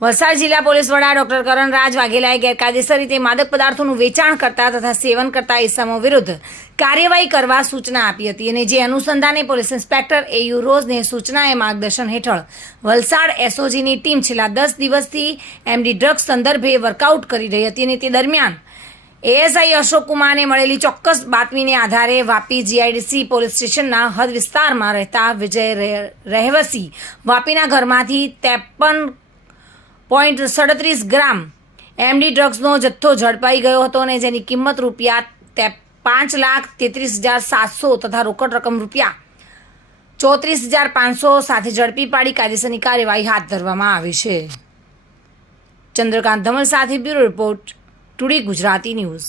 વલસાડ જિલ્લા પોલીસ વડા ડોક્ટર કરણરાજ વાઘેલાએ ગેરકાયદેસર રીતે માદક પદાર્થોનું વેચાણ કરતા તથા સેવન કરતા ઇસમો વિરુદ્ધ કાર્યવાહી કરવા સૂચના આપી હતી અને જે અનુસંધાને પોલીસ ઇન્સ્પેક્ટર એયુ રોઝને સૂચનાએ માર્ગદર્શન હેઠળ વલસાડ એસઓજીની ટીમ છેલ્લા 10 દિવસથી એમડી ડ્રગ્સ સંદર્ભે વર્કઆઉટ કરી રહી હતી અને તે દરમિયાન એએસઆઈ અશોક કુમારને મળેલી ચોક્કસ બાતમીને આધારે વાપી જીઆઈડીસી પોલીસ સ્ટેશનના હદ વિસ્તારમાં રહેતા વિજય રહેવસી વાપીના ઘરમાંથી 53.37 ગ્રામ એમડી ડ્રગ્સનો જથ્થો ઝડપાઈ ગયો હતો અને જેની કિંમત રૂપિયા 5,33,700 તથા રોકડ રકમ રૂપિયા 34,500 સાથે ઝડપી પાડી કાયદેસરની કાર્યવાહી હાથ ધરવામાં આવી છે. ચંદ્રકાંત ધમલ સાથે bureau report, today Gujarati news.